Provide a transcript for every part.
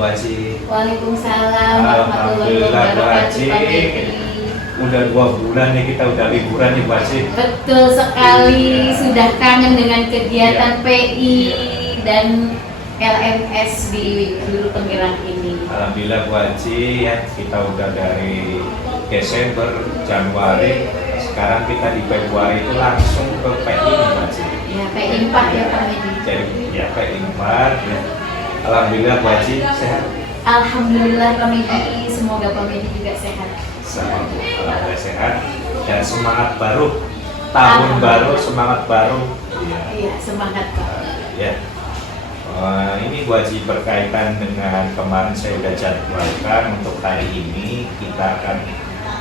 Bu Haji. Waalaikumsalam warahmatullahi Alhamdulillah Bu wabarakatuh. Haji. Udah 2 bulan nih kita udah liburan nih Bu Haji. Betul sekali, Iya. sudah kangen dengan kegiatan Iya. PI Iya. dan LMS di Guru Penggerak ini. Alhamdulillah Bu Haji ya, kita udah dari Desember, Januari, sekarang kita di Februari itu langsung ke PI nih Bu Haji. Ya, PI 4 ya Pak Medi. Jadi ya PI 4 ya. Alhamdulillah Bu Haji sehat. Alhamdulillah Pak Medi, semoga Pak Medi juga sehat. Sama Bu, alhamdulillah sehat dan semangat baru. Tahun baru, semangat baru. Iya. Iya, semangat Pak. Ya. Ini Bu Haji berkaitan dengan kemarin saya sudah jadwalkan untuk hari ini kita akan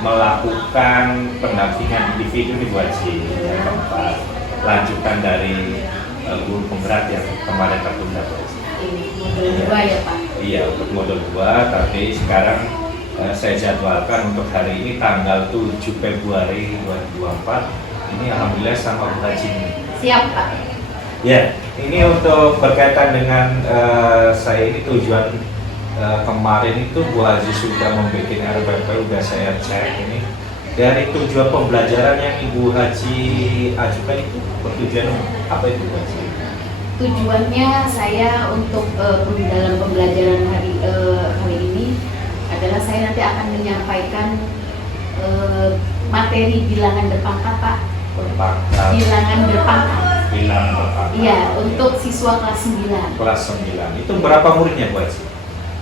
melakukan pendampingan individu di Bu Haji yang keempat, lanjutan dari guru penggerak yang kemarin tertunda Bu Haji. Ini modul 2 ya Pak. Iya, untuk modul 2, tapi sekarang saya jadwalkan untuk hari ini tanggal 7 Februari 2024. Ini alhamdulillah sama Bu Haji ini. Siap Pak. Ya, ini untuk berkaitan dengan saya ini tujuan kemarin itu Bu Haji sudah membuat RPP, sudah saya cek ini dari tujuan pembelajaran yang Ibu Haji ajukan itu bertujuan apa itu Bu Haji? Tujuannya saya untuk dalam pembelajaran hari ini adalah saya nanti akan menyampaikan materi bilangan berpangkat Pak. Berpangkat. Bilangan berpangkat. Bilangan berpangkat. Iya, untuk siswa kelas 9. Kelas 9. Itu berapa muridnya Bu Haji?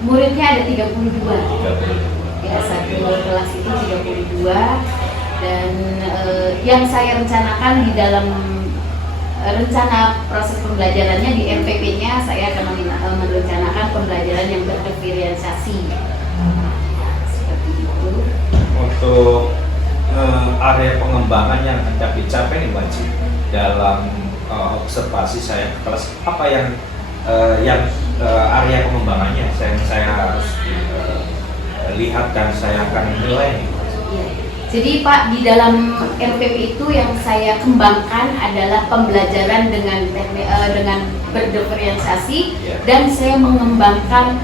Muridnya ada 32. 32. Ya, satu kelas itu 32 dan yang saya rencanakan di dalam rencana proses pembelajarannya di MPP-nya saya akan merencanakan pembelajaran yang berdiferensiasi. Seperti itu. Untuk area pengembangan yang hendak dicapai nih Bu Haji dalam observasi saya ke kelas apa yang area pengembangannya saya harus lihat dan saya akan nilai nih Bu Haji. Iya. Jadi Pak, di dalam MPP itu yang saya kembangkan adalah pembelajaran dengan berdiferensiasi Ya. dan saya mengembangkan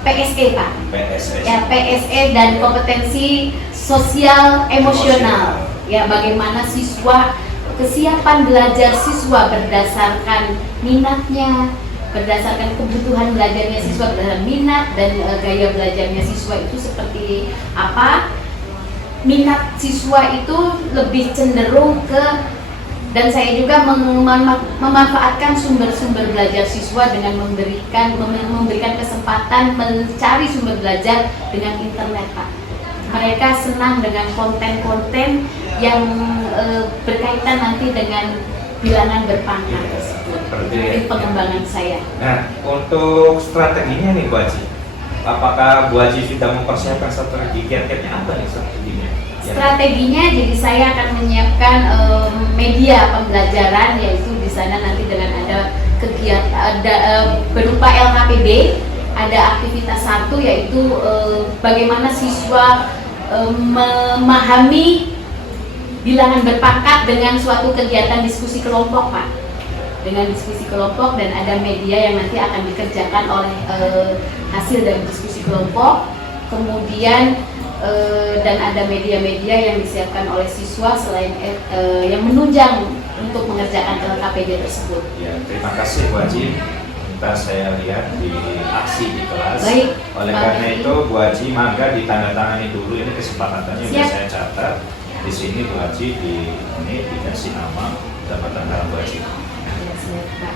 PSE Pak. PSS. Ya, PSE dan kompetensi sosial emosional. Ya, bagaimana siswa, kesiapan belajar siswa berdasarkan minatnya, berdasarkan kebutuhan belajarnya siswa, berdasarkan minat dan gaya belajarnya siswa itu seperti apa. Minat siswa itu lebih cenderung ke, dan saya juga memanfaatkan sumber-sumber belajar siswa dengan memberikan kesempatan mencari sumber belajar dengan internet Pak. Mereka senang dengan konten-konten yang berkaitan nanti dengan bilangan berpangkat tersebut. Itu pengembangan saya. Nah, untuk strateginya nih Bu Haji, apakah Bu Haji sudah mempersiapkan strategi kiat-kiatnya apa nih strateginya? Strateginya, jadi saya akan menyiapkan media pembelajaran, yaitu di sana nanti dengan ada kegiatan berupa LKPD, ada aktivitas 1 yaitu bagaimana siswa memahami bilangan berpangkat dengan suatu kegiatan diskusi kelompok Pak. Dengan diskusi kelompok dan ada media yang nanti akan dikerjakan oleh hasil dari diskusi kelompok. Kemudian dan ada media-media yang disiapkan oleh siswa selain yang menunjang untuk mengerjakan LKPD tersebut. Ya, terima kasih Bu Haji. Kita saya lihat di aksi di kelas. Baik, Oleh Pak karena Haji. itu Bu Haji mangga ditandatangani dulu, ini kesempatannya sudah Siap. saya catat. Di sini Bu Haji ini dikasih nama jabatan dalam Bu Haji. Ya, siap, Pak.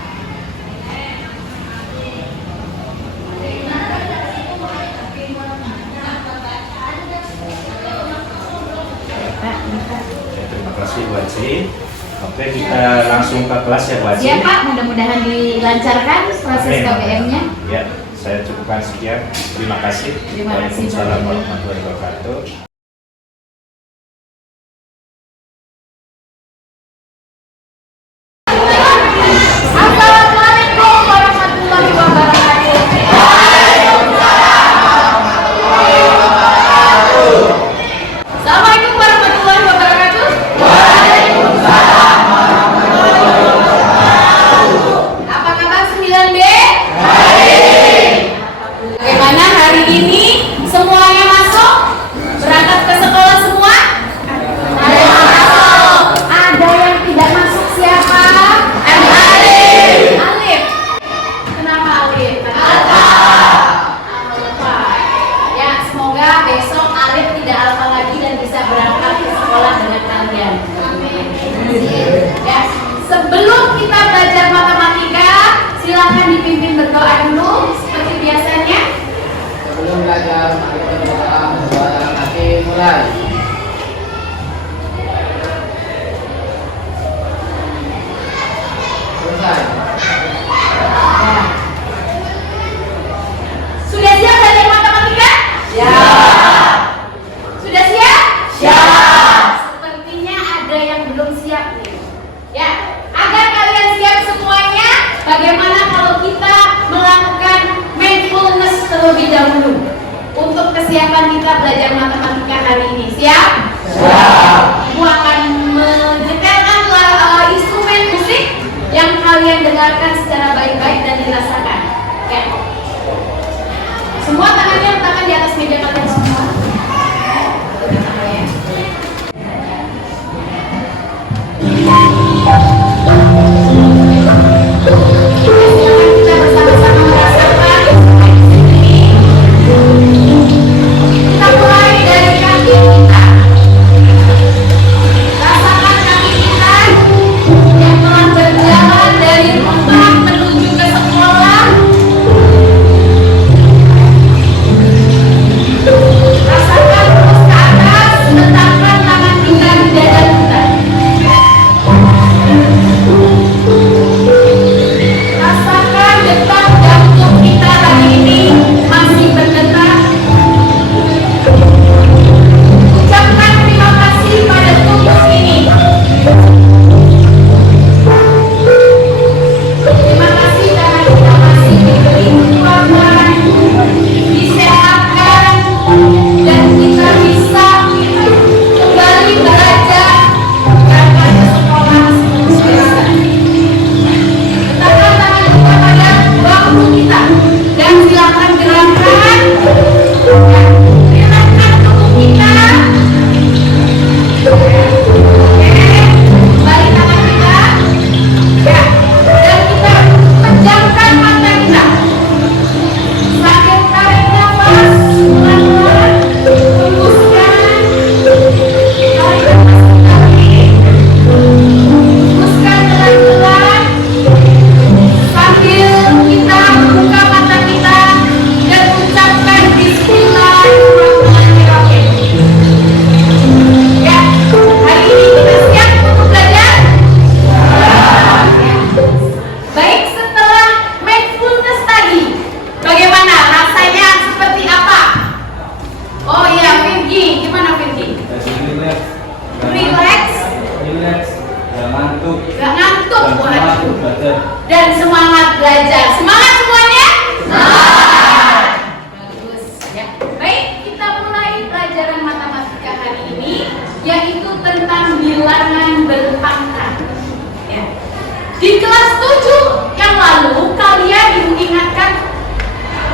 Pak, ini, Pak. Ya, terima kasih Bu Haji. Oke, kita langsung ke kelas ya Bu Haji. Siap Pak, mudah-mudahan dilancarkan proses Amin. KBM-nya. Ya, saya cukupkan sekian. Terima kasih. Terima kasih, Waalaikumsalam Pak. warahmatullahi wabarakatuh. Assalamualaikum warahmatullahi wabarakatuh. Assalamualaikum warahmatullahi wabarakatuh. Apa kabar 9B? Baik. kesiapan kita belajar matematika hari ini? Siap? Ibu akan menyetelkan instrumen musik yang kalian dengarkan secara baik-baik dan dirasakan. Ya. Semua tangan di atas meja kalian semua. Kita bersama-sama merasakan ini. Kita mulai dari kaki kita. Rasakan kaki kita yang telah berjalan dari rumah menuju ke sekolah. Rasakan terus ke atas, letakkan tangan kita di dada kita. Rasakan detak jantung kita hari ini masih berdetak. Ucapkan terima kasih pada tubuh ini. Terima kasih karena kita masih diberi kekuatan, disehatkan, dan kita bisa kembali belajar berangkat ke sekolah seperti biasa. Letakkan tangan kita pada bahu kita dan silakan gerakan. Gerakan tubuh kita. Kembali tangan kita. Ya. Dan kita pejamkan mata kita. Sambil tarik nafas pelan-pelan, hembuskan. Tarik nafas kembali. Hembuskan pelan-pelan. Sambil kita buka mata kita dan ucapkan Bismillahirrahmanirrahim. Ya, hari ini kita siap untuk belajar? Baik, setelah mindfulness tadi, bagaimana rasanya, seperti apa? Oh iya, Virgi, gimana Virgi? Relax, gak ngantuk, waduh. Dan semangat belajar. Semangat semuanya? Bagus ya. Baik, kita mulai pelajaran matematika hari ini, yaitu tentang bilangan berpangkat. Ya. Di kelas 7 yang lalu, kalian diingatkan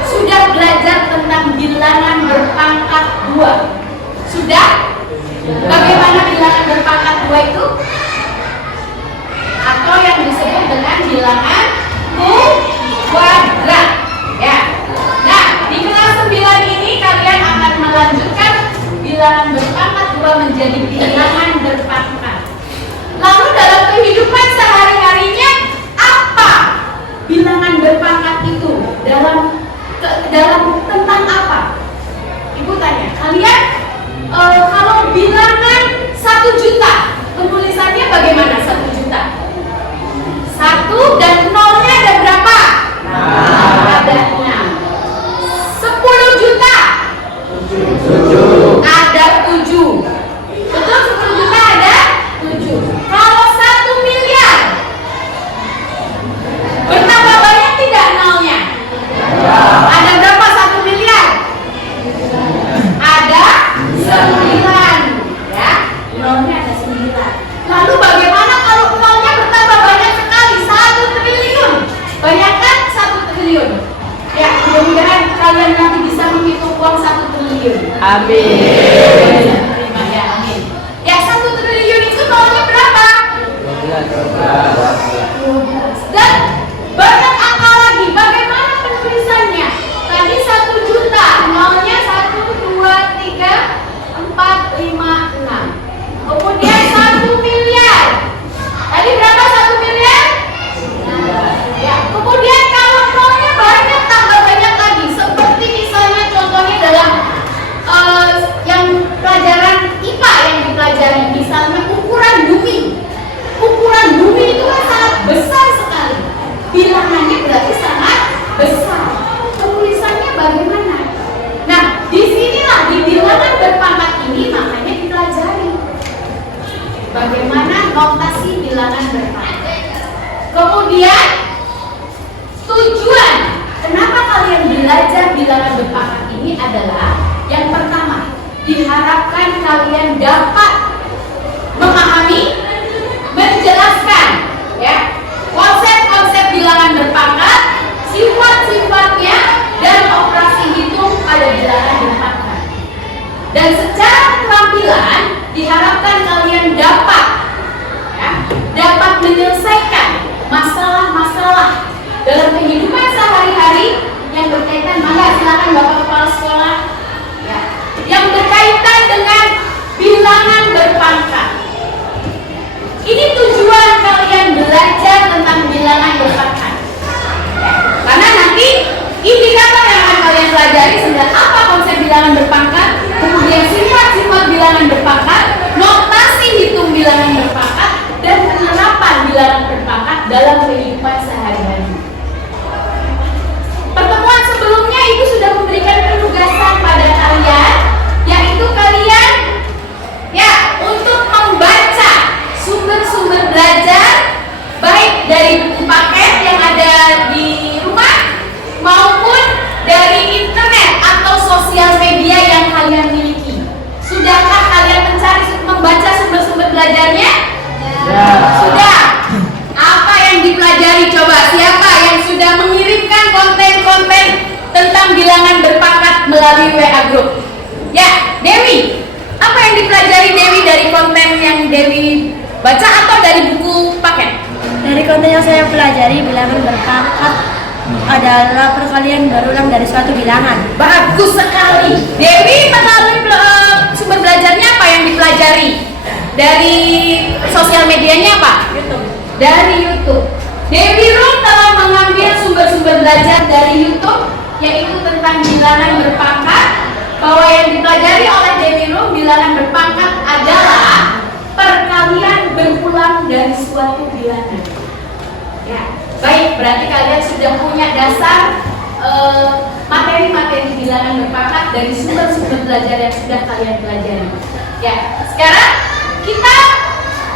sudah belajar tentang bilangan berpangkat 2. Sudah? Bagaimana bilangan berpangkat 2 itu? Atau yang disebut dengan bilangan kuadrat. Ya. Nah, di kelas 9 ini kalian akan melanjutkan bilangan berpangkat 2 menjadi bilangan berpangkat. Lalu dalam kehidupan sehari-harinya apa bilangan berpangkat itu? Dalam tentang apa? Ibu tanya, kalian kalau bilangan 1 juta, penulisannya bagaimana 1 juta? 1 dan 0-nya ada berapa? Ada 6. 10 juta? Ada 7. Betul, 10 juta ada 7. Kalau 1 miliar, bertambah banyak tidak 0-nya? Ada berapa 1 miliar? Ada 9. Ya, 0-nya ada 9. Lalu bagaimana kalau 0-nya bertambah banyak sekali? 1 triliun. Bayangkan 1 triliun. Ya, mudah-mudahan kalian nanti bisa menghitung uang 1 triliun. Amin. Terima ya, amin. Ya, 1 triliun itu 0-nya berapa? 12. Dan banyak angka lagi. Bagaimana penulisannya? Tadi 1 juta, 0-nya 1, 2, 3, 4, 5, 6. Kemudian 1 miliar. Tadi berapa 1 miliar? Ya, kemudian kalau 0-nya banyak, tambah banyak lagi. Seperti misalnya contohnya dalam yang pelajaran IPA yang dipelajari, misalnya ukuran bumi. Ukuran bumi itu kan sangat besar sekali. Bilangannya berarti sangat besar. Penulisannya bagaimana? Nah, disinilah di bilangan berpangkat ini makanya dipelajari bagaimana notasi bilangan berpangkat. Kemudian tujuan kenapa kalian belajar bilangan berpangkat ini adalah Yang pertama, diharapkan kalian dapat memahami, menjelaskan ya konsep-konsep bilangan berpangkat, sifat-sifatnya, dan operasi hitung pada bilangan berpangkat. Dan secara keterampilan diharapkan kalian dapat menyelesaikan masalah-masalah dalam kehidupan sehari-hari yang berkaitan, maka silakan Bapak Kepala Sekolah ya, yang berkaitan dengan bilangan berpangkat. Ini tujuan kalian belajar tentang bilangan berpangkat ya, karena nanti indikator yang akan kalian pelajari sebenarnya apa konsep bilangan berpangkat, kemudian sifat-sifat bilangan berpangkat, notasi hitung bilangan berpangkat, dan penerapan bilangan berpangkat dalam kehidupan sehari-hari. Pertemuan sebelumnya itu sudah memberikan penugasan pada kalian, yaitu kalian ya untuk membaca sumber-sumber belajar baik dari buku paket yang ada di rumah maupun dari internet atau sosial media yang kalian miliki. Sudahkah kalian membaca sumber-sumber belajarnya? Ya. Sudah. Apa yang dipelajari coba? Siapa yang sudah mengirimkan konten-konten tentang bilangan berpangkat melalui WA Group? Ya, Dewi. Apa yang dipelajari Dewi dari konten yang Dewi baca atau dari buku paket? Dari konten yang saya pelajari, bilangan berpangkat adalah perkalian berulang dari suatu bilangan. Bagus sekali. Dewi melalui sumber belajarnya apa yang dipelajari? Dari sosial medianya apa? YouTube. Dari YouTube. Dewi Rum telah mengambil sumber-sumber belajar dari YouTube, yaitu tentang bilangan berpangkat. Bahwa yang dipelajari oleh Dewi Rum, bilangan berpangkat adalah perkalian berulang dari suatu bilangan. Ya, baik, berarti kalian sudah punya dasar materi-materi bilangan berpangkat dari sumber-sumber belajar yang sudah kalian pelajari. Ya, sekarang kita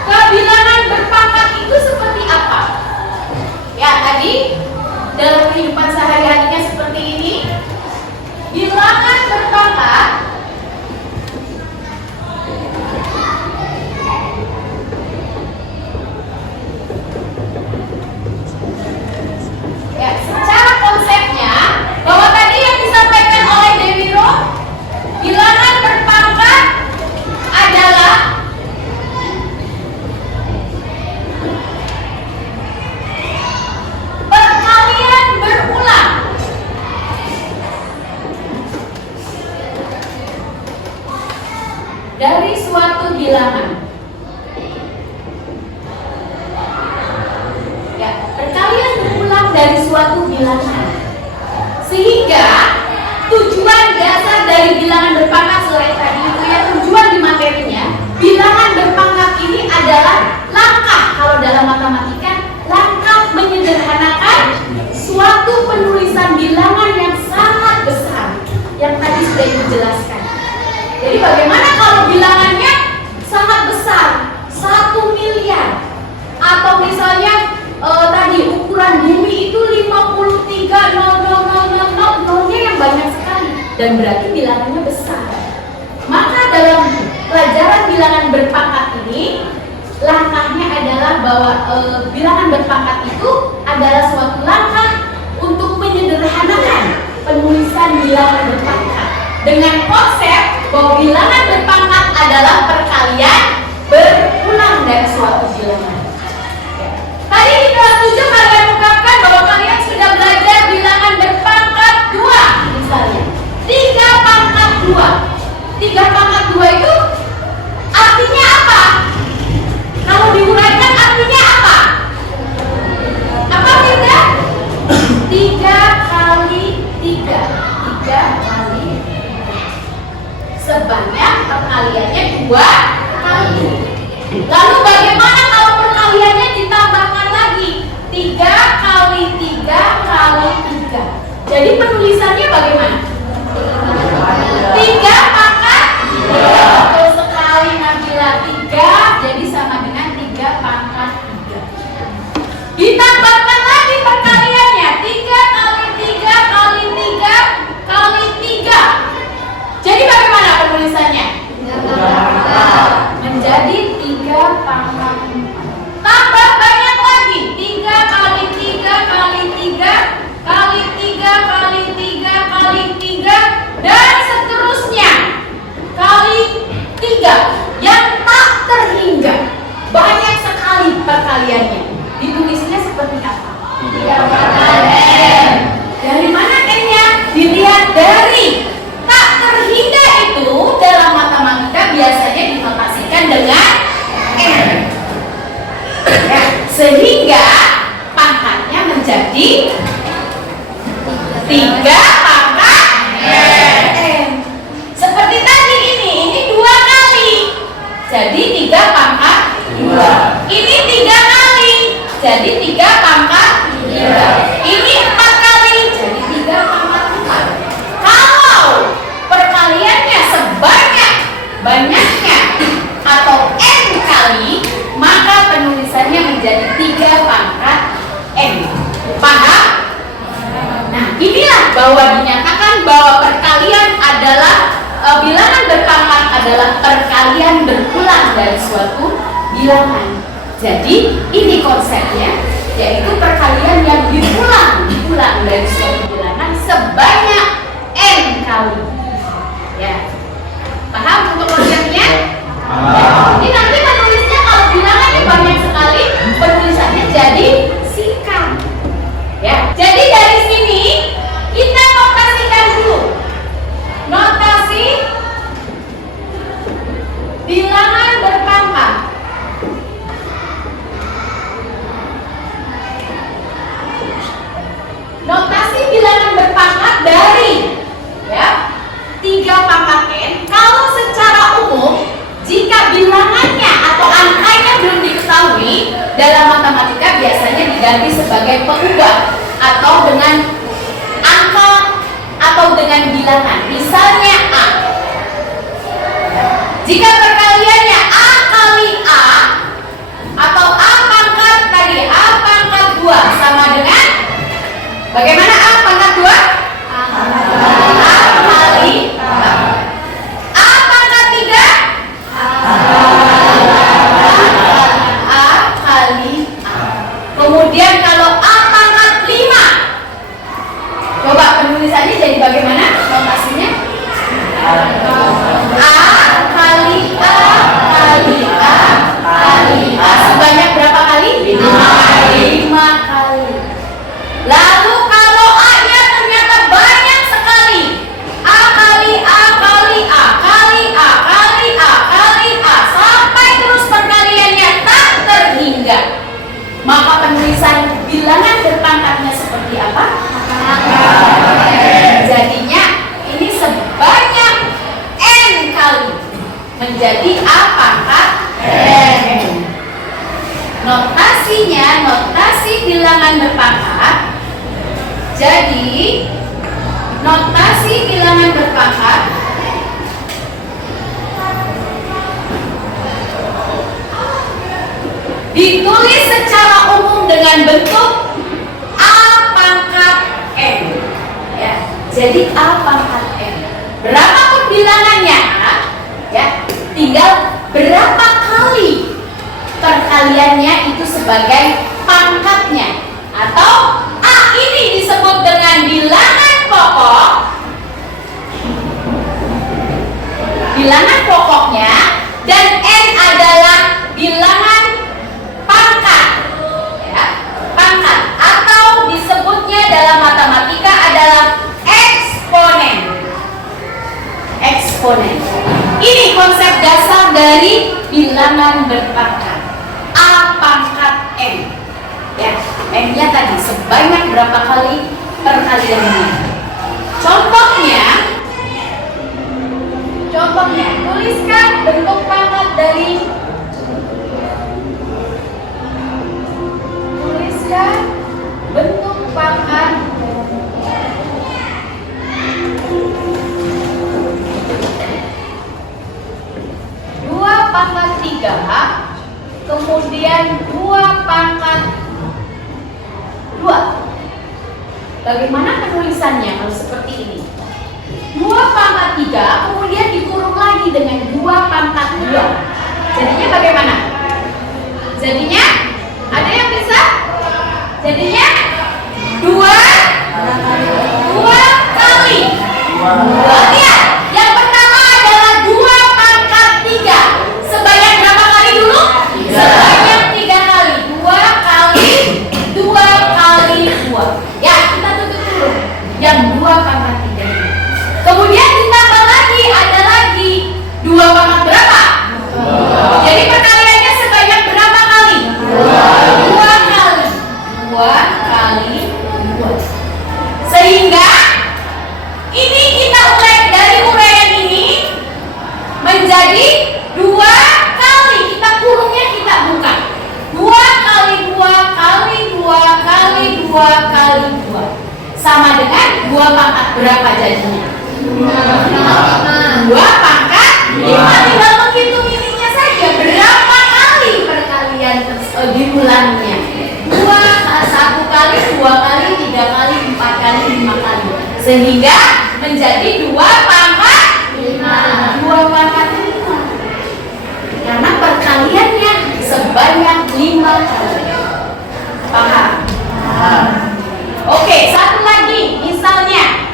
ke bilangan berpangkat itu seperti apa? Ya, tadi dalam kehidupan sehari-harinya seperti ini. Bilangan berpangkat ya, secara konsepnya bahwa tadi yang disampaikan oleh Dewi Rom, bilangan berpangkat adalah perkalian berulang dari suatu bilangan. Ya, perkalian berulang dari suatu bilangan. Sehingga tujuan dasar dari bilangan berpangkat sore tadi itu ya, tujuan di materinya, bilangan berpangkat ini adalah langkah, kalau dalam matematika, langkah menyederhanakan suatu penulisan bilangan yang sangat besar yang tadi sudah dijelaskan. Jadi bagaimana kalau bilangannya sangat besar, 1 miliar, atau misalnya tadi ukuran bumi itu 53,000,000, nolnya yang banyak sekali, dan berarti bilangannya besar. Maka dalam pelajaran bilangan berpangkat ini, langkahnya adalah bahwa bilangan berpangkat itu adalah suatu langkah untuk menyederhanakan penulisan bilangan berpangkat dengan konsep bahwa bilangan berpangkat adalah perkalian berulang dari suatu bilangan. Tadi di kelas 7 kalian ungkapkan bahwa kalian sudah belajar bilangan berpangkat 2 misalnya 3 pangkat 2. 3 pangkat 2 itu artinya apa? Kalau diuraikan artinya apa? Apa Firda? 3 kali 3. 3 kali 3. Sebanyak perkaliannya 2 kali. Lalu bagaimana kalau perkaliannya ditambahkan lagi? 3 kali 3 kali 3. Jadi penulisannya bagaimana? 3 pangkat 3. Betul sekali Nabila. 3 jadi sama dengan 3 pangkat 3. Ditambahkan lagi perkaliannya. 3 kali 3 kali 3 kali 3. Jadi 3 pangkat N. Seperti tadi ini 2 kali. Jadi 3 pangkat 2. Ini 3 kali. Jadi 3 pangkat 3. Ini 4 kali. Jadi 3 pangkat 4. Kalau perkaliannya banyaknya atau N kali, maka penulisannya menjadi 3 pangkat N. Paham? Nah, inilah bahwa dinyatakan bahwa perkalian adalah bilangan berpangkat adalah perkalian berulang dari suatu bilangan. Jadi ini konsepnya, yaitu perkalian yang diulang dari suatu bilangan sebanyak N kali. Ya, paham untuk konsepnya? Ini nanti menulisnya kalau bilangannya banyak sekali, penulisannya jadi singkat. Ya, jadi dari sini kita notasikan dulu. Notasi bilangan berpangkat. Notasi bilangan berpangkat dari 3 pangkat N. Kalau secara umum, jika bilangannya atau angkanya belum diketahui, dalam matematika biasanya diganti sebagai pengubah atau dengan angka atau dengan bilangan. Misalnya A. Jika perkaliannya A kali A atau A pangkat tadi A pangkat 2 sama dengan bagaimana A pangkat 2? A kali A pangkat 3? A kali A. Kemudian kalau A pangkat 5, coba penulisannya jadi bagaimana notasinya? A kali A kali A kali A sebanyak berapa kali? 5 kali. Lalu kalau A-nya ternyata banyak sekali, A kali A kali A kali A kali A kali A sampai terus perkaliannya tak terhingga, maka penulisan bilangan berpangkatnya seperti apa? Jadinya ini sebanyak N kali menjadi A pangkat N. Notasinya, notasi bilangan berpangkat. Jadi notasi bilangan berpangkat ditulis secara umum dengan bentuk A pangkat N. Ya, jadi A pangkat N. Berapapun bilangannya, ya, tinggal berapa kali perkaliannya itu sebagai pangkatnya, atau A ini disebut dengan bilangan pokok. Bilangan pokoknya dan N adalah bilangan pangkat, ya, pangkat, atau disebutnya dalam matematika adalah eksponen. Eksponen. Ini konsep dasar dari bilangan berpangkat. A pangkat N. Ya, N-nya tadi sebanyak berapa kali perkaliannya. Contohnya, tuliskan bentuk pangkat dari bentuk pangkat dua pangkat 3, kemudian 2 pangkat 2. Bagaimana penulisannya kalau seperti ini? 2 pangkat 3 kemudian dikurung lagi dengan 2 pangkat 2. Jadinya bagaimana? Jadinya ada yang bisa? Jadinya 2 kali. Lihat, yang pertama adalah 2 pangkat 3. Sebanyak berapa kali dulu? Sebanyak 3 kali. 2 kali 2 kali 2. Ya, kita tutup dulu. Yang 2 pangkat 3 ini. Kemudian ditambah lagi, ada lagi 2 pangkat berapa? Jadi perkaliannya sebanyak berapa kali? 2 kali. 2 kali 2. Sehingga berapa jadinya? 2 pangkat 5. Tinggal menghitung ininya saja. Berapa kali perkalian diulangnya? 1 kali, 2 kali, 3 kali, 4 kali, 5 kali. Sehingga menjadi 2 pangkat 5. 2 pangkat 5. Karena perkaliannya sebanyak 5 kali. Paham? Oke, satu lagi. Misalnya,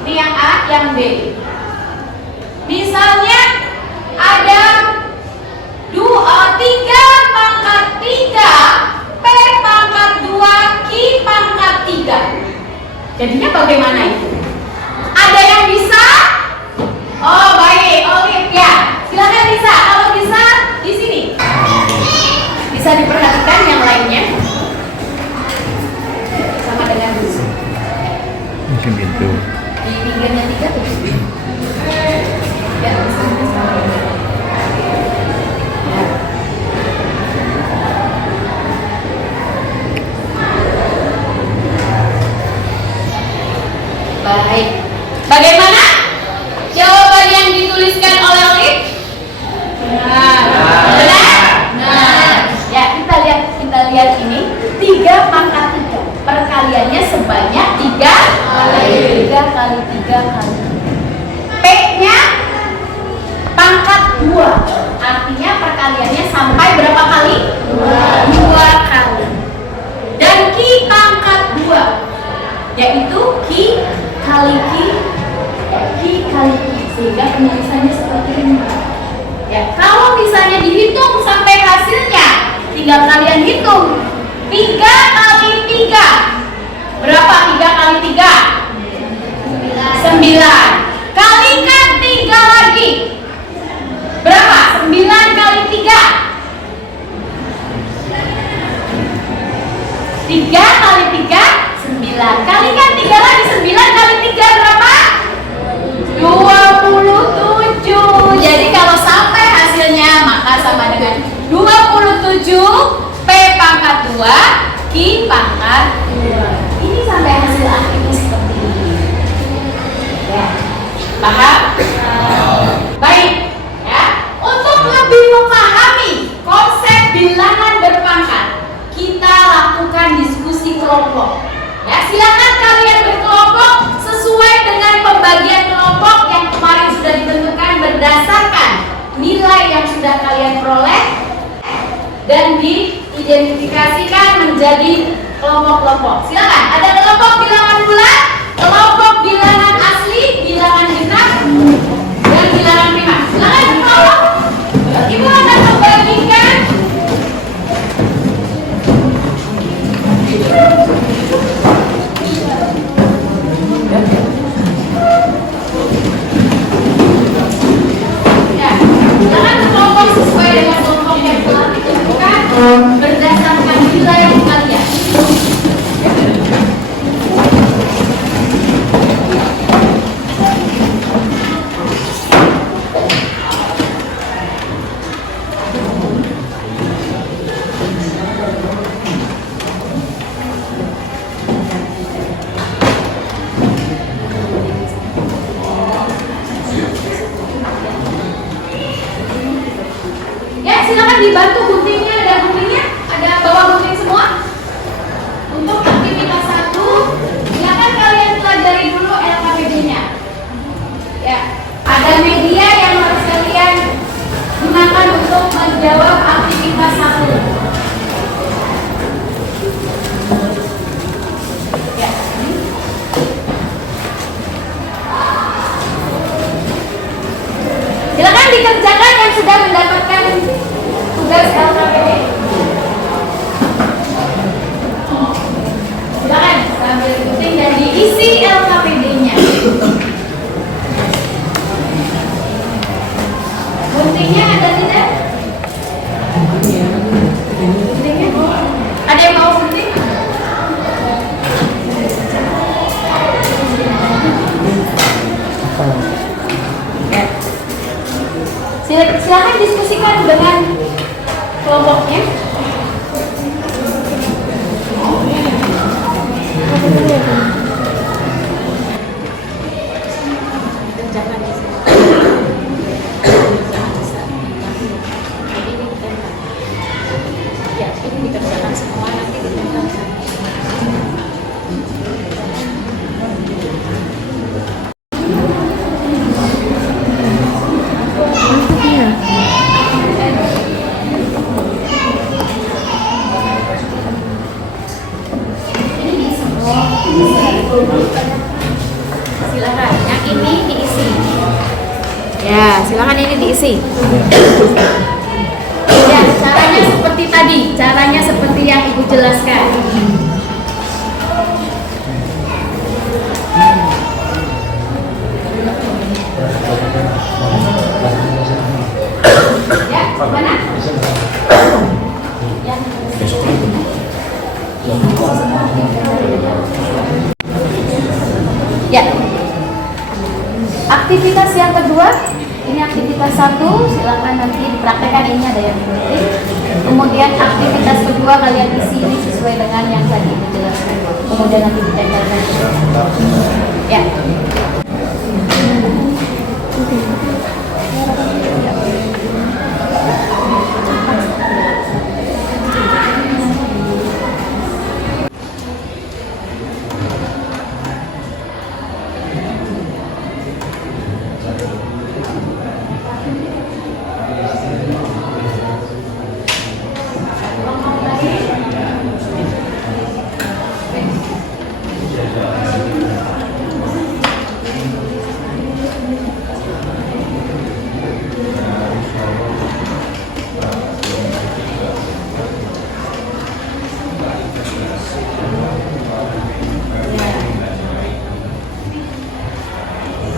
ini yang A, yang B. Misalnya ada 3 pangkat 3 P pangkat 2 Q pangkat 3. Jadinya bagaimana itu? Ada yang bisa? Oh baik, oke ya. Silakan bisa. Kalau bisa di sini. Bisa diperhatikan yang lainnya. Sama dengan dulu. Mesin pintu. Di pinggirnya 3 tuh. Ya, sama. Ya. Baik. Bagaimana jawaban yang dituliskan oleh Lip? Benar. Benar. Ya, kita lihat ini 3 pangkat 3. Perkaliannya sebanyak 3 kali 3 kali 3 kali. P-nya pangkat 2. Artinya perkaliannya sampai berapa kali? 2 kali. Dan Q pangkat 2, yaitu Q kali Q kali Q, sehingga penulisannya seperti ini. Ya, kalau misalnya dihitung sampai hasilnya, tinggal kalian hitung 3 kali 3. Berapa 3 kali 3? 9. Kalikan 3 lagi. Berapa? 9 kali 3. 3 kali 3, 9. Kalikan 3 lagi. 9 kali 3 berapa? 27. Jadi kalau sampai hasilnya, maka sama dengan 27 P pangkat 2 Q pangkat 2. Ini sampai hasil akhirnya seperti ini. Ya, paham? Baik. Ya, untuk lebih memahami konsep bilangan berpangkat, kita lakukan diskusi kelompok. Ya, silakan kalian berkelompok sesuai dengan pembagian kelompok yang kemarin sudah ditentukan berdasarkan nilai yang sudah kalian peroleh dan diidentifikasikan menjadi kelompok-kelompok. Silakan, ada kelompok bilangan bulat, kelompok bilangan asli, bilangan genap, dan bilangan prima. Silakan berkelompok. Ibu akan membagikan ya, silakan berkelompok sesuai dengan kelompok yang telah ditentukan berdasarkan nilai kalian. Ya, silakan dibantu guntingnya, ada guntingnya, ada bawa gunting semua. Untuk aktivitas 1, silakan kalian pelajari dulu LKPD-nya. Ya, ada media yang harus kalian gunakan untuk menjawab aktivitas 1. Ya. Silakan dikerjakan yang sudah mendapatkan tugas LKPD. Silakan sambil ikutin dan diisi LKPD-nya. Guntingnya ada tidak? Guntingnya? Ada yang mau gunting? Silakan diskusikan dengan kelompoknya. dikerjakan di sini. Ini ditempel. Ya, ini dikerjakan semua nanti ditempel. Silakan, yang ini diisi. Ya, silakan ini diisi. Ya, caranya seperti tadi, caranya seperti yang Ibu jelaskan. Ya, mana? Ya. Aktivitas yang kedua, ini aktivitas 1, silakan nanti dipraktekkan, ini ada yang diketik. Kemudian aktivitas kedua kalian isi ini sesuai dengan yang tadi dijelaskan. Kemudian nanti ditempelkan. Ya.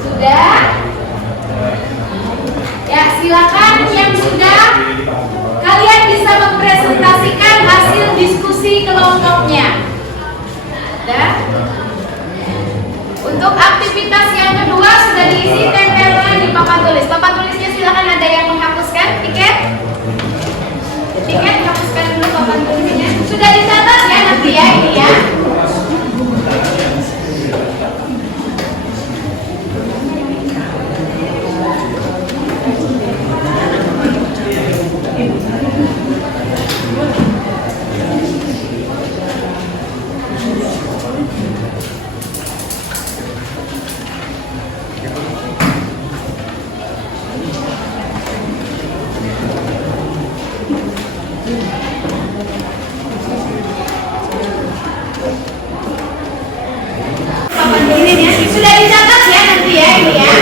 Sudah? Ya, silakan yang sudah, kalian bisa mempresentasikan hasil diskusi kelompoknya. Sudah? Untuk aktivitas yang kedua sudah diisi, tempelkan di papan tulis. Papan tulisnya silakan, ada yang menghapuskan tiket. Tiket hapuskan dulu papan tulisnya. Sudah dicatat ya nanti ya ini ya. Papan tulisnya sudah dicatat ya nanti ya ini ya.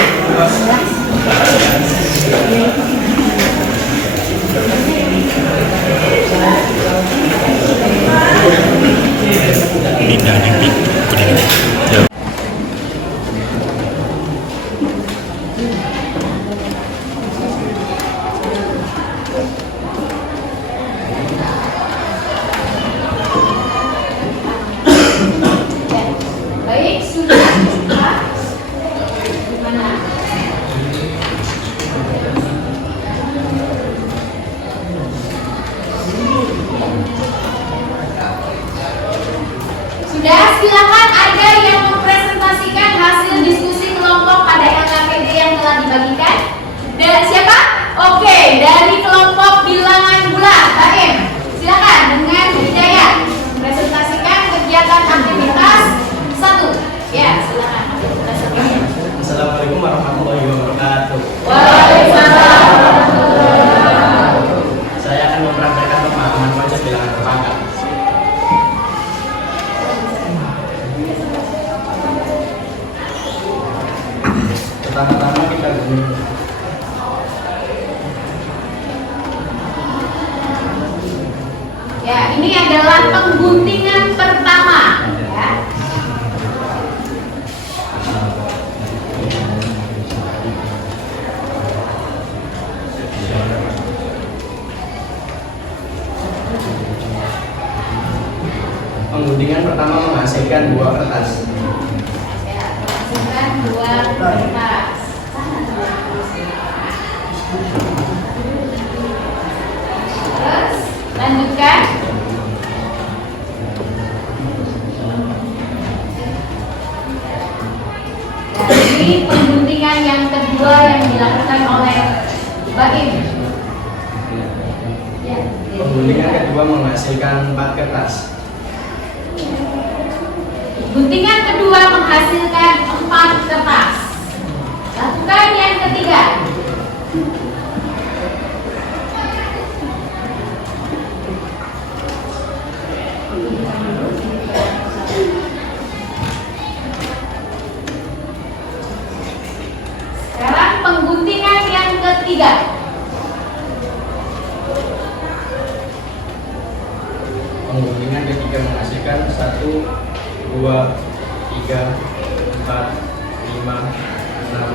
Pindah nih, Pi. Baik, sudah. Gimana? Sudah, silakan ada yang mempresentasikan hasil diskusi kelompok pada LKPD yang telah dibagikan. Dan siapa? Oke, dari kelompok bilangan bulan, Baim. Silakan dengan Hidayat presentasikan kegiatan aktivitas 1. Ya, silakan aktivitas 1. Assalamualaikum warahmatullahi wabarakatuh. Waalaikumsalam. Saya akan mempraktekkan pemahaman konsep bilangan berpangkat. Pertama-tama kita gunting. Ya, ini adalah pengguntingan pertama. Ya. Pengguntingan pertama menghasilkan 2 kertas. Ya, masukkan 2 kertas. Terus lanjutkan. Nah, ini Jadi pengguntingan yang kedua yang dilakukan oleh Baim. Ya, Pengguntingan kedua menghasilkan 4 kertas. guntingan kedua menghasilkan 4 kertas. Lakukan yang ketiga. Sekarang pengguntingan yang ketiga. Pengguntingan ketiga menghasilkan 1, 2, 3, 4, 5, 6,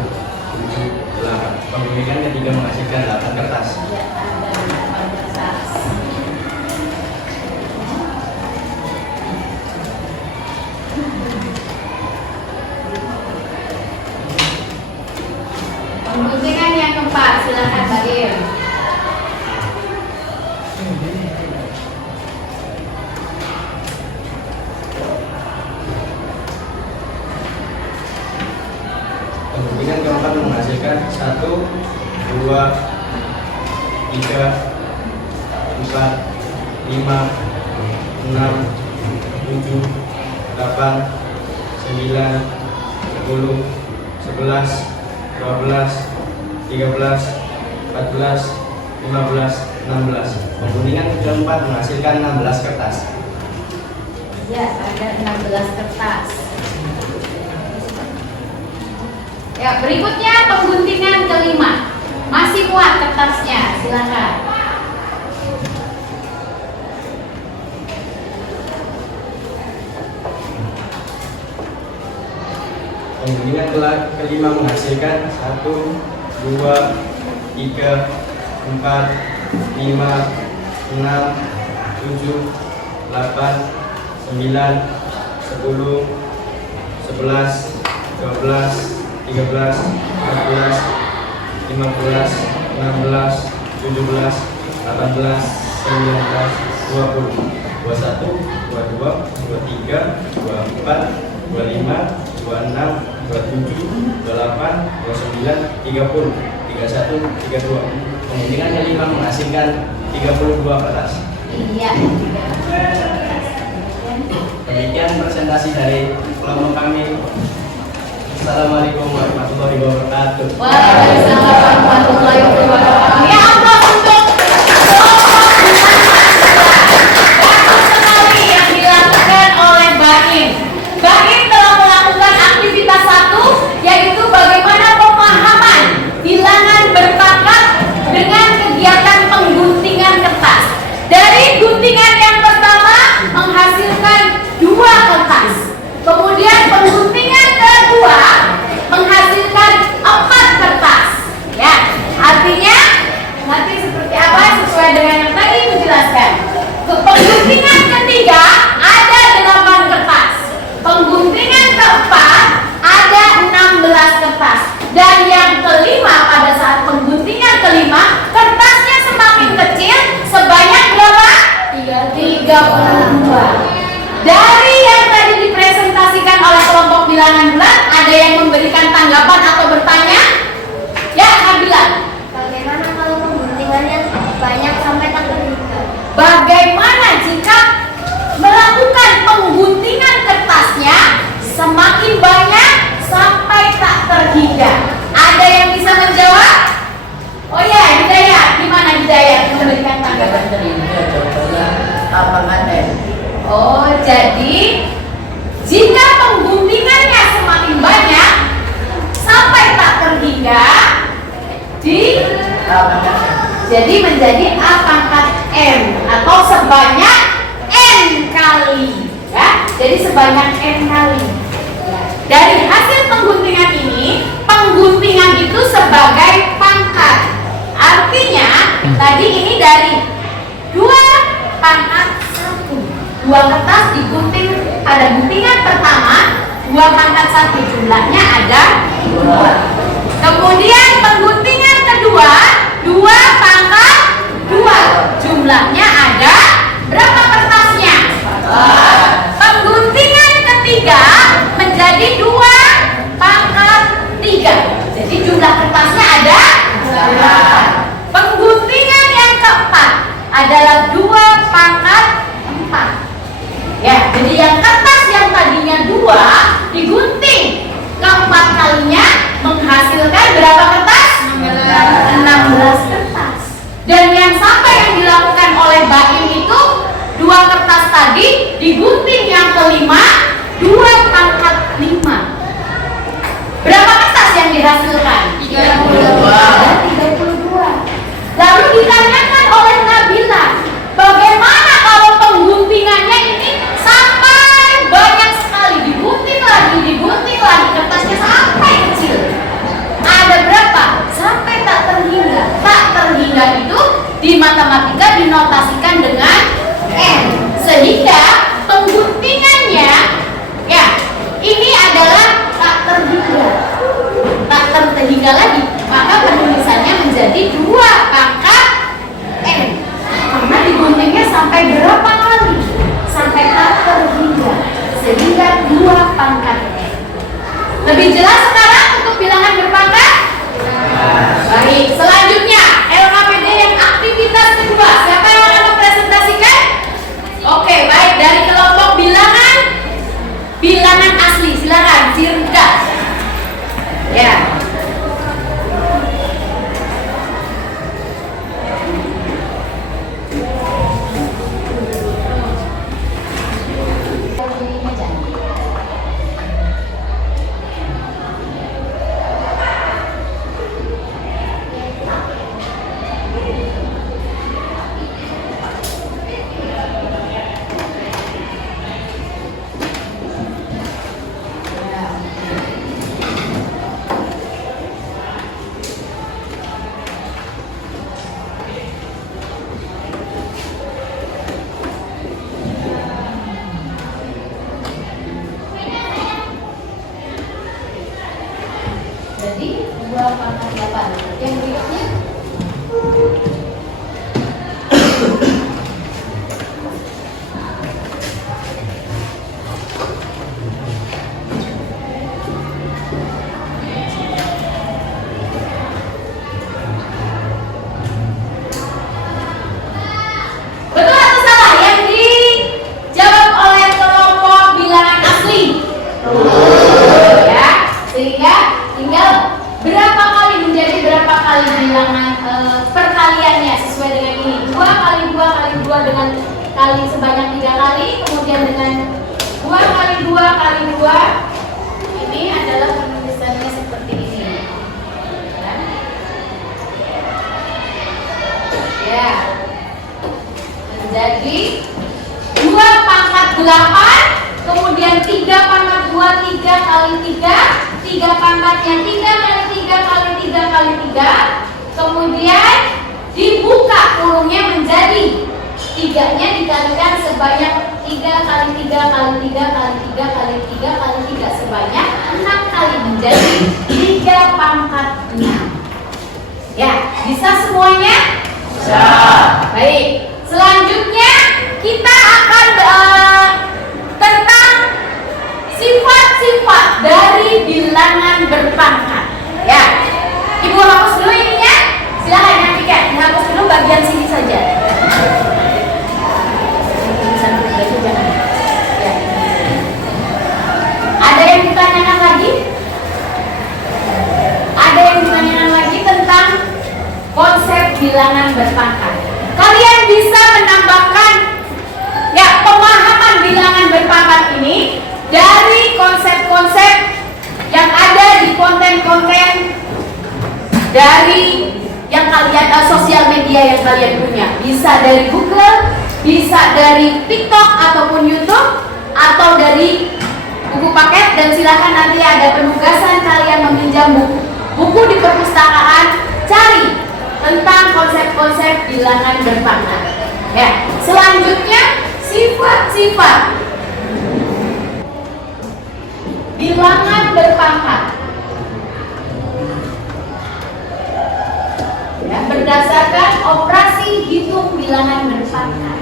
7, 8. Pengguntingan ketiga menghasilkan 8 kertas. Ya, ada 8 kertas. Pengguntingan yang keempat, silakan Baim. Pengguntingan keempat menghasilkan 1, 2, 3, 4, 5, 6, 7, 8, 9, 10, 11, 12, 13, 14, 15, 16. Pengguntingan keempat menghasilkan 16 kertas. Ya, ada 16 kertas. Ya, berikutnya pengguntingan kelima. Masih muat kertasnya, silakan. Pengguntingan kelima menghasilkan 1, 2, 3, 4, 5, 6, 7, 8, 9, 10, 11, 12, 13, 14, 15, 16, 17, 18, 19, 20, 21, 22, 23, 24, 25, 26, 27, 28, 29, 30, 31, 32. Pengguntingan kelima menghasilkan 32 kertas. Iya. Demikian presentasi dari kelompok kami. Assalamualaikum warahmatullahi wabarakatuh. Waalaikumsalam warahmatullahi wabarakatuh. Ya Allah, untuk kelompok bagus sekali yang dilakukan oleh Baim. Baim telah melakukan aktivitas 1, yaitu bagaimana pemahaman bilangan berpangkat dengan kegiatan pengguntingan kertas. Dari guntingan yang pertama menghasilkan 2 kertas. Kemudian pengguntingan kedua menghasilkan 4 kertas. Ya, artinya nanti seperti apa sesuai dengan yang tadi dijelaskan. Pengguntingan ketiga ada 8 kertas. Pengguntingan keempat ada 16 kertas. Dan yang kelima, pada saat pengguntingan kelima, kertasnya semakin kecil sebanyak berapa? 32. Dari yang tadi dipresentasikan oleh kelompok bilangan bulat, ada yang memberikan tanggapan atau bertanya? Ya, Nabila. Bagaimana kalau pengguntingannya banyak sampai tak terhingga? Bagaimana jika melakukan pengguntingan kertasnya semakin banyak sampai tak terhingga? Ada yang bisa menjawab? Oh ya, Hidayat. Gimana Hidayat memberikan tanggapan? Oh, jadi jika pengguntingannya semakin banyak sampai tak terhingga, jadi menjadi A pangkat M atau sebanyak N kali, ya. Jadi sebanyak N kali. Dari hasil pengguntingan ini, pengguntingan itu sebagai pangkat. Artinya tadi ini dari 2 pangkat 1. 2 kertas digunting pada guntingan pertama, 2 pangkat 1, jumlahnya ada 2. Kemudian pengguntingan kedua, 2 pangkat 2, jumlahnya ada berapa kertasnya? Pengguntingan ketiga menjadi 2 pangkat 3 lagi, maka penulisannya menjadi 2 pangkat N. Karena diguntingnya sampai berapa kali? Sampai tak terhingga, sehingga 2 pangkat N. Lebih jelas sekarang untuk bilangan berpangkat? Baik, selanjutnya LKPD yang aktivitas kedua. Siapa yang akan mempresentasikan? Oke, baik, dari kelompok bilangan asli, silakan Cirda. Ya. Jadi 2 pangkat 8. Yang berikutnya betul atau salah yang dijawab oleh kelompok bilangan asli? Ya, sehingga tinggal berapa kali menjadi berapa kali bilangan perkaliannya sesuai dengan ini. 2 kali 2 kali 2 dengan kali sebanyak 3 kali, kemudian dengan 2 kali 2 kali 2. Ini adalah penulisannya seperti ini. Ya. Menjadi 2 pangkat 8, kemudian 3 pangkat 2, 3 kali 3, 3 pangkat yang 3 kali 3 kali 3 kali 3, kemudian dibuka kurungnya menjadi 3-nya dikalikan sebanyak 3 kali 3 kali 3 kali 3 kali 3 kali 3 sebanyak 6 kali menjadi 3 pangkat 6. Ya, bisa semuanya? Bisa. Baik, selanjutnya kita akan tentang sifat-sifat dari bilangan berpangkat. Ya, Ibu hapus dulu ininya. Silahkan yang tiket, hapus dulu bagian sini saja. Ya. Ada yang ditanyakan lagi? Ada yang ditanyakan lagi tentang konsep bilangan berpangkat. Kalian bisa menambahkan ya pemahaman bilangan berpangkat ini dari konsep-konsep yang ada di konten-konten dari yang kalian sosial media yang kalian punya. Bisa dari Google, bisa dari TikTok ataupun YouTube, atau dari buku paket. Dan silakan nanti ada penugasan kalian meminjam buku di perpustakaan, cari tentang konsep-konsep bilangan berpangkat. Ya, selanjutnya sifat-sifat bilangan berpangkat. Ya, berdasarkan operasi hitung bilangan berpangkat.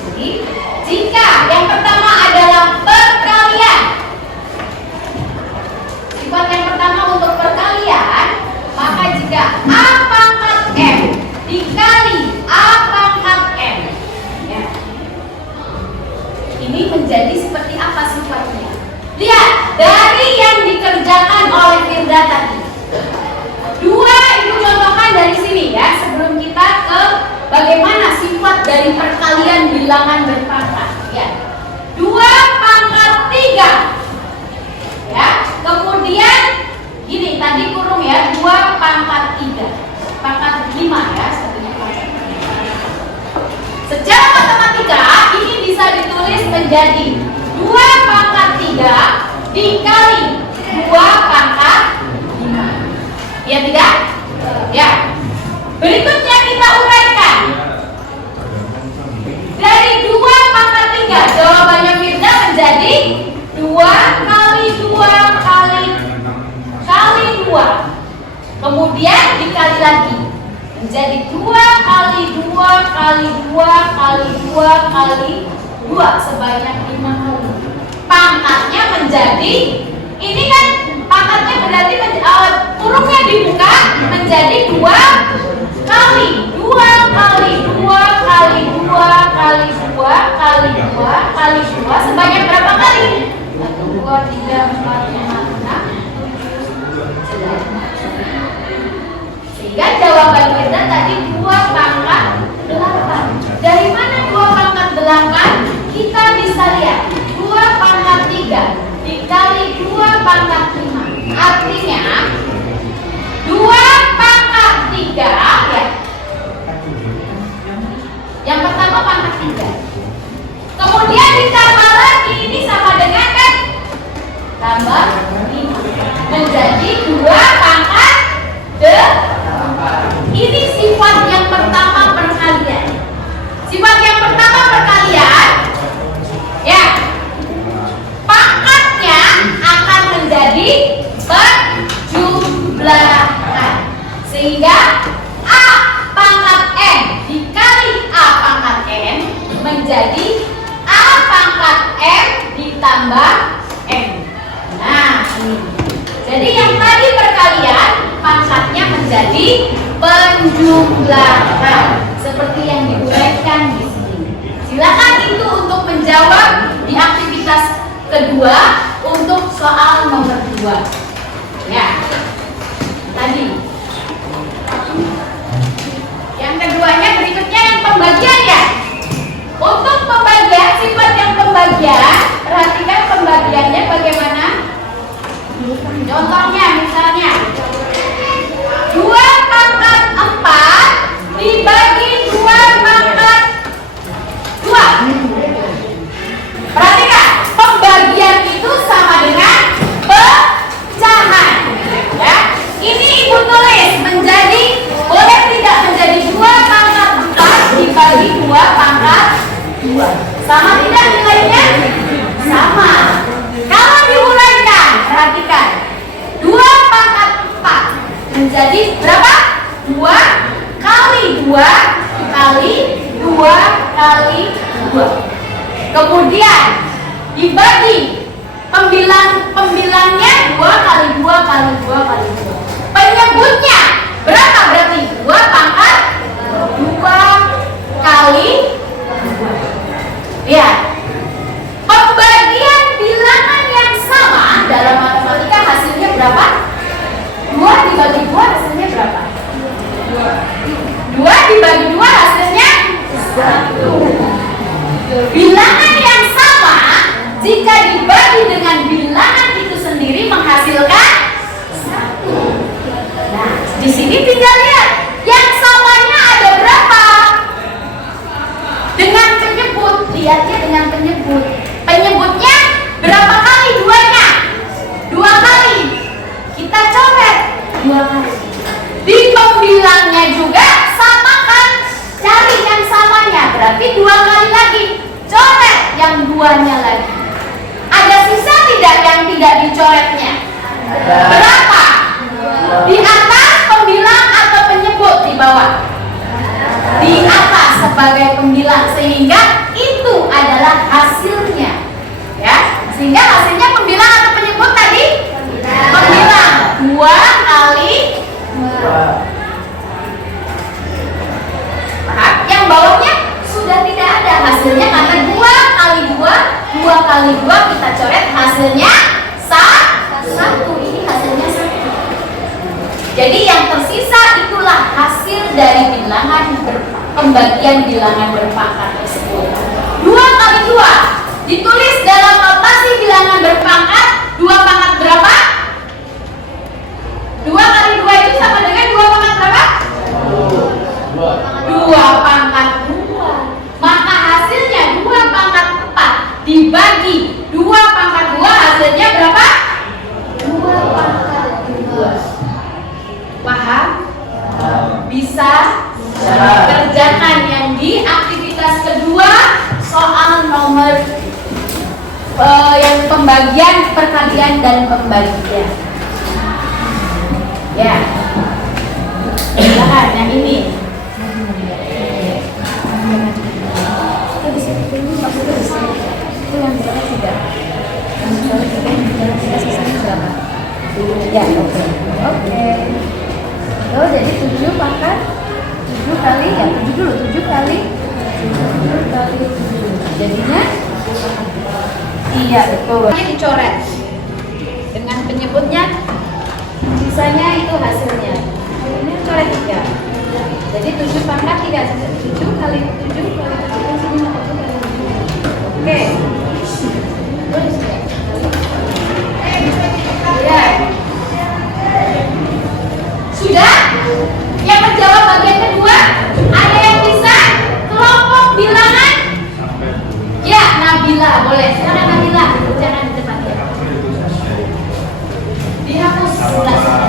Jadi, jika yang pertama adalah perkalian. Sifat yang pertama untuk perkalian, maka jika A pangkat M dikali A pangkat M, ya, ini menjadi seperti apa sifatnya? Lihat dari yang dikerjakan oleh Firda tadi. 2 Ibu contohkan dari sini ya, sebelum kita ke bagaimana sifat dari perkalian bilangan berpangkat. Ya, 2 pangkat 3. Ya, kemudian gini tadi kurung ya, 2 pangkat 3, pangkat 5 ya, sepertinya pangkat 5. Secara matematika ini bisa ditulis menjadi 2 pangkat 3 dikali 2 pangkat 5. Ya tidak? Ya. Berikutnya kita uraikan. Dari 2 pangkat 3, jawabannya Firda menjadi 2 kali 2 kali 2. kemudian dikali lagi menjadi 2 kali 2 kali 2 kali 2 kali 2 sebanyak 5 kali. Pangkatnya menjadi, ini kan pangkatnya berarti kurungnya dibuka menjadi 2 kali 2 kali 2 kali 2 kali 2 kali 2 kali 2 sebanyak berapa kali? 1, 2, 3, 4, 5, 6, 7. Sehingga jawaban kita tadi 2 pangkat 8. Dari mana 2 pangkat 8? Kita bisa lihat 2 pangkat 3 dikali 2 pangkat 5. Artinya 2 pangkat 3 ya. Yang pertama pangkat 3. Kemudian ditambah lagi, ini sama dengan kan? Tambah 5 menjadi 2 pangkat 8. Ini sifat yang pertama perkalian. Sifat yang pertama perkalian ya. Pangkatnya akan menjadi penjumlahan. Sehingga A pangkat N dikali A pangkat N menjadi A pangkat M ditambah M. Nah, ini. Jadi yang tadi perkalian pangkatnya menjadi penjumlahan seperti yang diuraikan di sini. Silakan itu untuk menjawab di aktivitas kedua untuk soal nomor 2. Ya. Tadi. Yang keduanya berikutnya yang pembagian ya. Untuk pembagian, sifat yang pembagian, perhatikan pembagiannya bagaimana. Contohnya misalnya 2 pangkat 4 dibagi 2 pangkat 2. Perhatikan, pembagian itu sama dengan pecahan ya. Ini ibu tulis menjadi, boleh tidak menjadi 2 pangkat 4 dibagi 2 pangkat 2. Sama tidak nilainya? Sama. Kalau diuraikan, perhatikan 2 pangkat 4 menjadi berapa? 2 kali 2 kali 2 kali 2. Kemudian dibagi pembilangnya 2 kali 2 kali 2 kali 2. Penyebutnya berapa berarti? 2 pangkat 2 kali 2. Ya. Pembagian bilangan yang sama dalam matematika hasilnya berapa? 2 dibagi 2 hasilnya berapa? 2 dibagi 2 hasilnya 1. Bilangan yang sama jika dibagi dengan bilangan itu sendiri menghasilkan 1. Nah, di sini tinggal lihat yang samanya ada berapa? Dengan penyebut, lihatnya dengan penyebut. Penyebutnya berapa kali 2-nya? 2 kali. Kita coret 2 kali. Di pembilangnya juga samakan, cari yang samanya. Berarti 2 kali lagi. Coret yang 2-nya lagi. Ada sisa tidak yang tidak dicoretnya? Berapa? Di atas pembilang atau penyebut di bawah? Di atas sebagai pembilang, sehingga itu adalah hasilnya ya. Sehingga hasilnya pembilang atau penyebut tadi? Pembilang 2 kali 2. Paham? Yang bawahnya sudah tidak ada hasilnya karena 2 kali 2 2 kali 2 kita coret hasilnya 1. Ini hasilnya 1. Jadi yang tersisa itulah hasil dari bilangan pembagian bilangan berpangkat tersebut. 2 kali 2 ditulis dalam notasi bilangan berpangkat 2 pangkat berapa? 2 kali 2 itu sama dengan 2 pangkat berapa? 2 pangkat 2. Maka hasilnya 2 pangkat 4 dibagi 2 pangkat 2 hasilnya berapa? 2 pangkat 2. Paham? Bisa kerjakan yang di aktivitas kedua soal nomor yang pembagian, perkalian dan pembagian. Ya. ini. Ya, oke. Oh, jadi 7 pangkat 7 kali ya, 7 dulu, 7 kali 7. Jadinya iya, betul. Ini dicoret dengan penyebutnya, sisanya itu hasilnya. Ini coret 3. Jadi 7 pangkat 3, 7 kali 7 kali 7 kan sini 7 kali 7. Oke. Terus ya. Sudah? Yang menjawab bagian kedua, ada yang bisa kelompok bilangan? Ya, Nabila, boleh. Silakan Nabila, jangan di depan ya. Dihapus sebelah sana.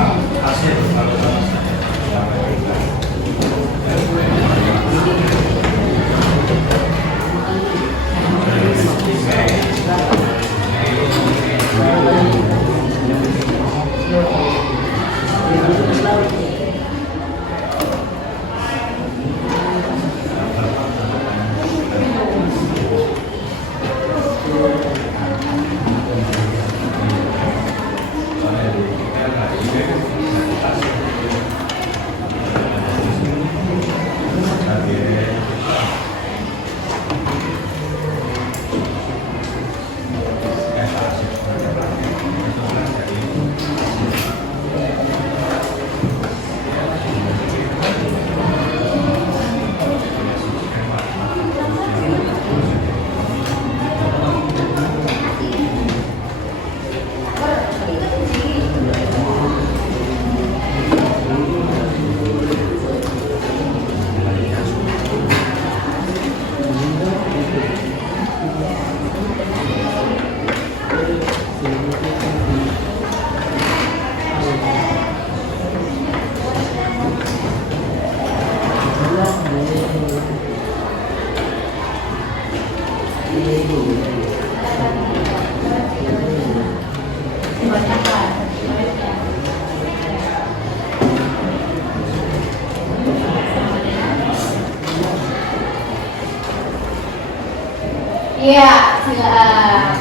Iya,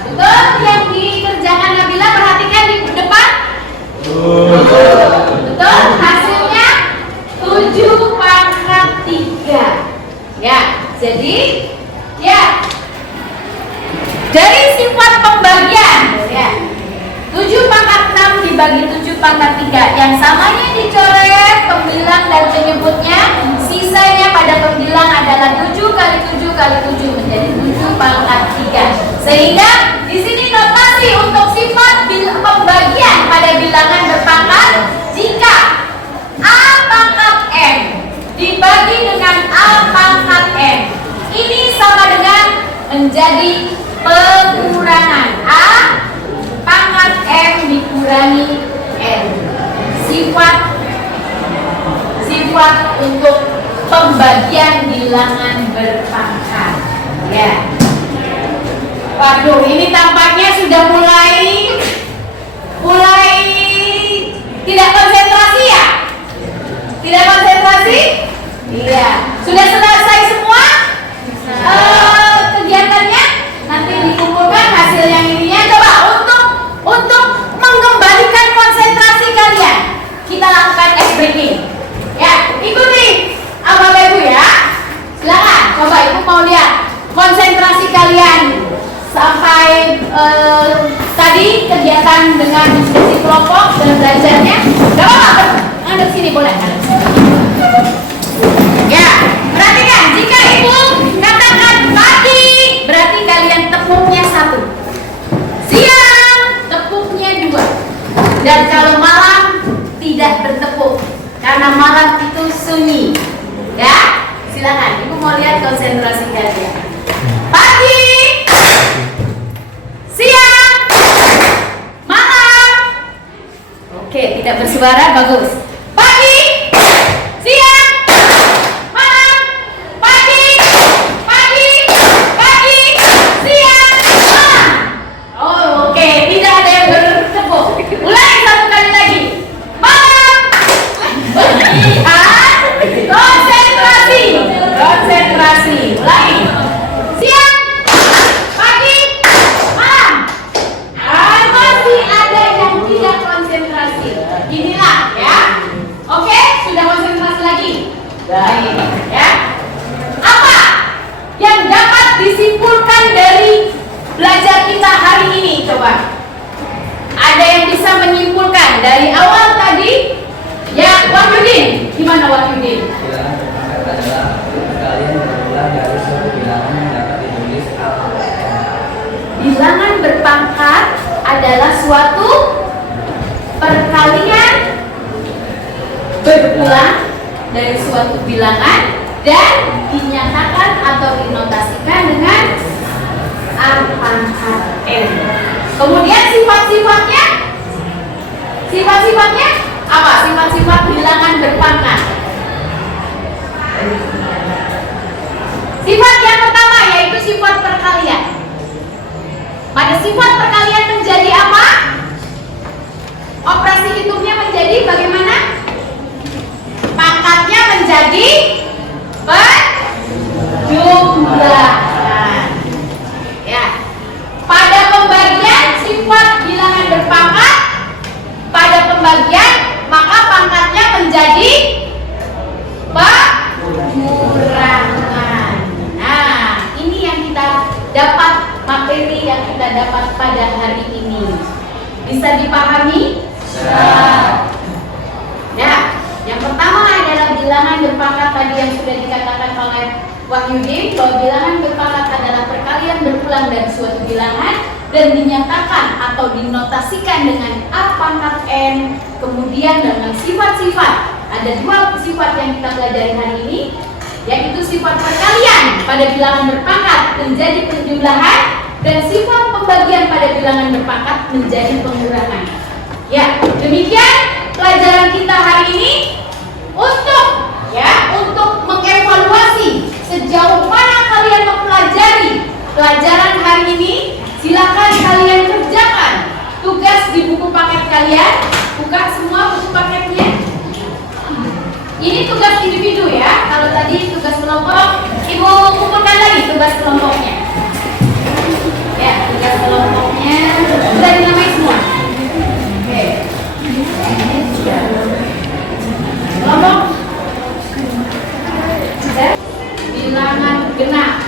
betul yang dikerjakan Nabila, perhatikan di depan. Betul, hasilnya 7 pangkat 3. Ya, jadi ya dari sifat pembagian ya 7 pangkat 6 dibagi 7 pangkat 3, yang samanya dicoret pembilang dan penyebutnya, sisanya pada pembilang adalah 7 kali 7 kali 7 menjadi 7 pangkat 3. Sehingga di sini notasi untuk sifat pembagian pada bilangan berpangkat, jika A pangkat M dibagi dengan A pangkat M, ini sama dengan menjadi pengurangan A pangkat M dikurangi M. Sifat untuk pembagian bilangan berpangkat. Ya. Waduh, ini tampaknya sudah mulai tidak konsentrasi ya? Tidak konsentrasi? Iya. Sudah selesai semua kegiatannya? Nanti dikumpulkan hasil yang ininya. Coba untuk mengembalikan konsentrasi kalian, kita lakukan ice breaking. Ya, ikuti Bapak Ibu ya. Silakan, coba Ibu mau lihat konsentrasi kalian sampai tadi kegiatan dengan diskusi kelompok dan belajarnya. Gak apa-apa, ngadep sini boleh, ngadep sini. Ya, perhatikan, jika Ibu katakan pagi, berarti kalian tepuknya 1. Siang, tepuknya 2. Dan kalau malam, tidak bertepuk, karena malam itu sunyi. Ya, silakan. Ibu mau lihat konsentrasi kalian. Pagi, siang, malam. Oke, tidak bersuara, bagus. Pagi, siang, malam. Pagi, siang, malam. Oh, oke, tidak ada yang bertepuk. Ulangi 1 kali lagi. Malam, siang, Baik, ya. Apa yang dapat disimpulkan dari belajar kita hari ini? Coba. Ada yang bisa menyimpulkan dari awal tadi? Ya, Wahyudin. Gimana Wahyudin? Bilangan berpangkat adalah perkalian berulang dari suatu bilangan yang dapat ditulis Bilangan berpangkat adalah suatu perkalian berulang dari suatu bilangan dan dinyatakan atau dinotasikan dengan A pangkat N. Kemudian sifat-sifatnya apa? Sifat-sifat bilangan berpangkat. Sifat yang pertama yaitu sifat perkalian. Pada sifat perkalian menjadi apa? Operasi hitungnya menjadi bagaimana? Pangkatnya menjadi penjumlahan. Ya. Pada pembagian sifat bilangan berpangkat, pada pembagian maka pangkatnya menjadi pengurangan. Nah, ini yang kita dapat, materi yang kita dapat pada hari ini. Bisa dipahami? Ya, yang pertama adalah bilangan berpangkat tadi yang sudah dikatakan oleh Wahyudin, bahwa bilangan berpangkat adalah perkalian berulang dari suatu bilangan dan dinyatakan atau dinotasikan dengan A pangkat N. Kemudian dengan sifat-sifat, ada dua sifat yang kita pelajari hari ini, yaitu sifat perkalian pada bilangan berpangkat menjadi penjumlahan dan sifat pembagian pada bilangan berpangkat menjadi pengurangan. Ya, demikian pelajaran kita hari ini. Untuk mengevaluasi sejauh mana kalian mempelajari pelajaran hari ini, silakan kalian kerjakan tugas di buku paket kalian. Buka semua buku paketnya. Ini tugas individu ya. Kalau tadi tugas kelompok, Ibu kumpulkan lagi tugas kelompoknya. Ya, tugas kelompoknya sudah dinamai semua. Oke. Kelompok bilangan genap.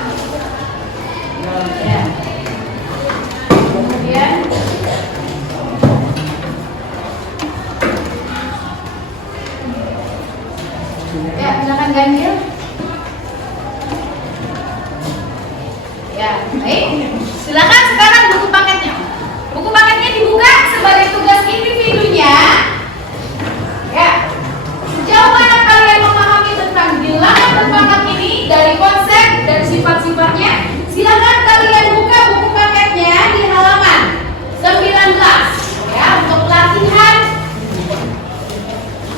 Ya. Kemudian ya, silakan ganjil. Ya, baik. Silakan sekarang buku paketnya. Buku paketnya dibuka sebagai tugas individunya. Ya. Sejauh mana kalian memahami tentang bilangan berpangkat ini dari konsep dan sifat-sifatnya? Silakan kalian buka buku paketnya di halaman 19 ya, untuk latihan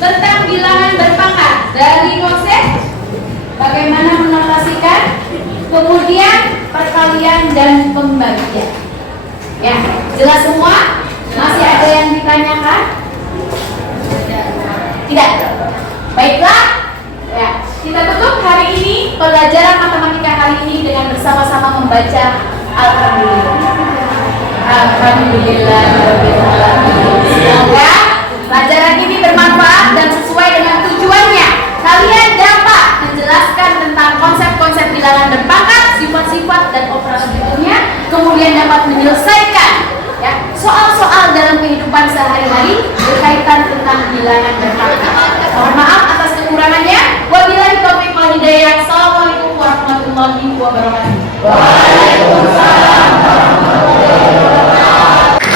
tentang bilangan berpangkat dari konsep bagaimana menotasikan, kemudian perkalian dan pembagian. Ya, jelas semua? Masih ada yang ditanyakan? Tidak. Baiklah, ya, kita tutup hari ini pelajaran matematika hari ini dengan bersama-sama membaca Alhamdulillah. Alhamdulillahirobbilalamin. Semoga pelajaran ini bermanfaat dan sesuai dengan tujuannya. Kalian dapat menjelaskan tentang konsep-konsep bilangan berpangkat, sifat-sifat dan operasi hitungnya, kemudian dapat menyelesaikan ya soal-soal dalam kehidupan sehari-hari berkaitan tentang bilangan berpangkat. Mohon maaf atas kekurangannya. Wabillahi taufiq wal hidayah. Assalamualaikum warahmatullahi wabarakatuh. Waalaikumsalam warahmatullahi wabarakatuh.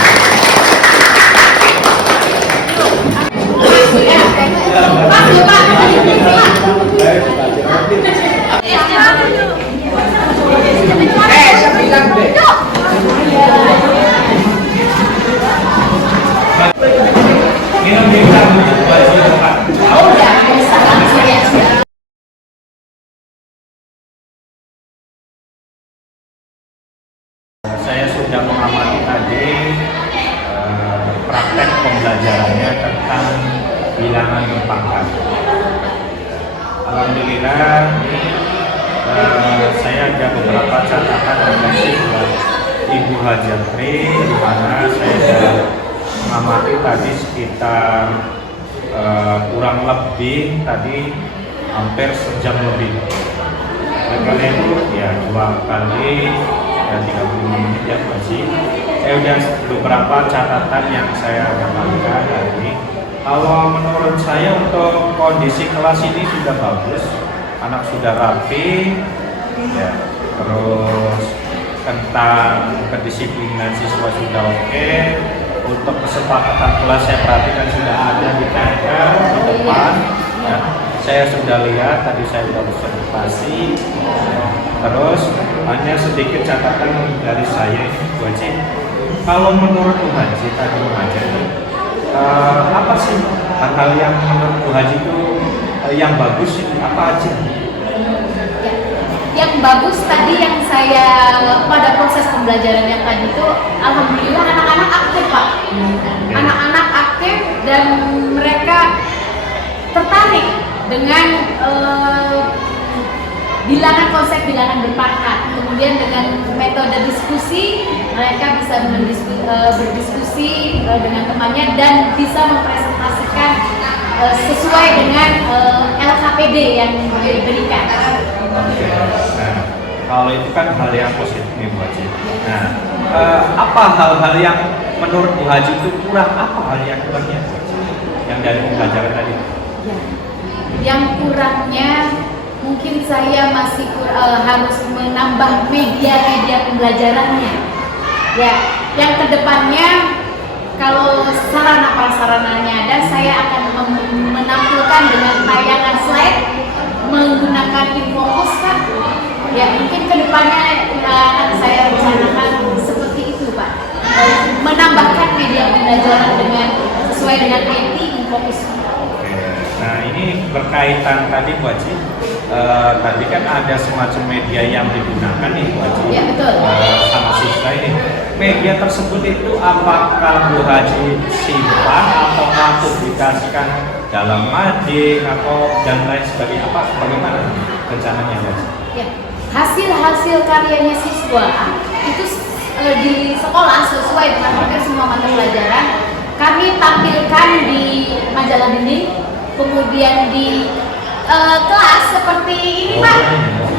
Saya sudah mengamati tadi praktek pembelajarannya tentang bilangan berpangkat. Alhamdulillah, saya ada beberapa catatan dan buat Ibu Hajatri, di mana saya sudah mengamati tadi sekitar kurang lebih tadi hampir sejam lebih. Oleh karena itu ya 2 kali ya 35 menit ya Bu Haji. Saya udah beberapa catatan yang saya dapatkan hari ini. Kalau menurut saya untuk kondisi kelas ini sudah bagus, anak sudah rapi, ya, terus tentang kedisiplinan siswa sudah oke. Untuk kesepakatan kelas saya perhatikan sudah ada di tempel di depan. Ya. Saya sudah lihat, tadi saya sudah observasi. Terus hanya sedikit catatan dari saya ini, Bu Haji. Kalau menurut Bu Haji tadi mengajar, apa sih hal-hal yang menurut Bu Haji itu yang bagus itu apa aja? Yang bagus tadi yang saya pada proses pembelajaran yang tadi itu, alhamdulillah anak-anak aktif Pak. Anak-anak aktif dan mereka tertarik dengan konsep bilangan berpangkat. Kemudian dengan metode diskusi mereka bisa berdiskusi dengan temannya dan bisa mempresentasikan sesuai dengan LKPD yang diberikan. Oke. Nah, kalau itu kan hal yang positif nih Bu Haji. Nah, apa hal-hal yang menurut Bu Haji itu kurang? Apa hal yang kurangnya Bu Haji? Yang dari pembelajaran tadi? Ya. Yang kurangnya mungkin saya masih harus menambah media pembelajarannya. Ya, yang kedepannya kalau sarana prasarananya ada, saya akan menampilkan dengan tayangan slide menggunakan infocus kan. Ya, mungkin kedepannya akan saya rencanakan seperti itu Pak. Menambahkan media pembelajaran dengan sesuai dengan IT infocus. Nah, ini berkaitan tadi Bu Haji, tadi kan ada semacam media yang digunakan nih Bu Haji, Ya, betul. Sama siswa ini. Media tersebut itu apakah Bu Haji simpan atau publikasikan dalam mading atau dan lain sebagainya? Bagaimana rencananya Bu Haji? Ya, hasil karyanya siswa itu di sekolah sesuai dengan hampir semua mata pelajaran kami tampilkan di majalah dinding, kemudian di kelas seperti ini Pak.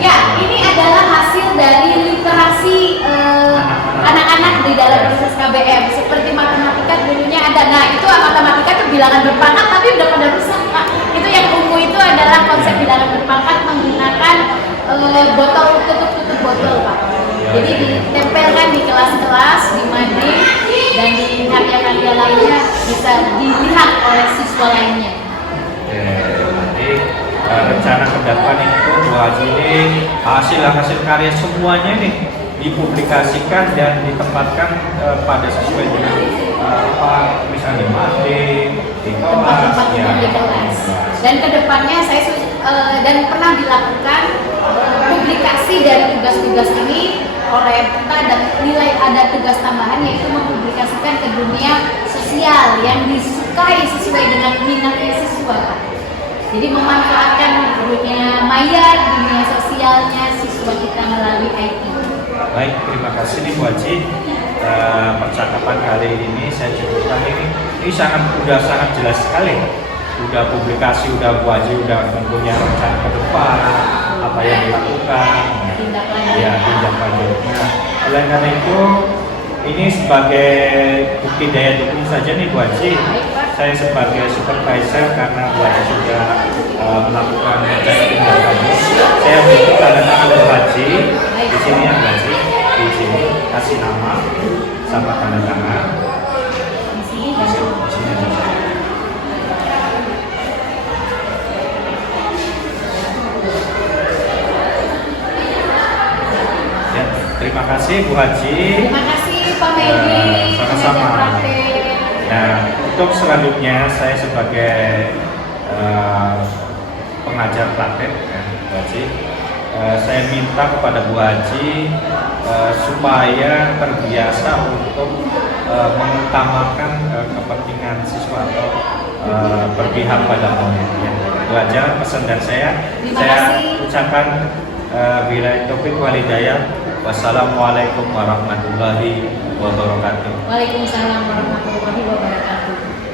Ya, ini adalah hasil dari literasi anak-anak di dalam proses KBM. Seperti matematika dulunya ada. Nah, itu matematika itu bilangan berpangkat tapi udah pada rusak Pak. Itu yang ungu itu adalah konsep bilangan berpangkat menggunakan botol tutup botol Pak. Jadi ditempelkan di kelas-kelas, di mading dan di karya-karya lainnya bisa dilihat oleh siswa lainnya. Nanti rencana ke depan itu Bu Haji ini hasil karya semuanya nih dipublikasikan dan ditempatkan pada sesuai dengan misalnya mading di kelas, ya. Di kelas. Dan kedepannya saya dan pernah dilakukan publikasi dari tugas-tugas ini oleh kita dan nilai ada tugas tambahan yaitu mempublikasikan ke dunia sosial yang disukai sesuai dengan minatnya siswa. Jadi memanfaatkan dunia maya, dunia sosialnya siswa kita melalui IT. Baik, terima kasih nih Bu Haji. Percakapan kali ini saya cukupkan ini sudah sangat jelas sekali. Udah publikasi, udah Bu Haji udah mempunyai rencana ke depan apa yang dilakukan. Ya, tindak lanjutnya. Oleh karena itu ini sebagai bukti daya dukung saja nih Bu Haji. Saya sebagai supervisor karena Bu Haji sudah melakukan rencana tindak lanjut. Saya beri tanda tangan Bu Haji di sini ya Bu Haji. Di sini kasih nama sama tanda tangan. Di sini aja. Ya, terima kasih Bu Haji. Terima kasih Pak Medi. Sama-sama. Nah, untuk selanjutnya saya sebagai pengajar praktek ya, Bu Haji, saya minta kepada Bu Haji supaya terbiasa untuk mengutamakan kepentingan siswa atau berpihak pada muridnya. Itu aja pesan dari saya. Saya ucapkan bila taufik wal hidayah. Wassalamualaikum warahmatullahi wabarakatuh. Waalaikumsalam warahmatullahi wabarakatuh.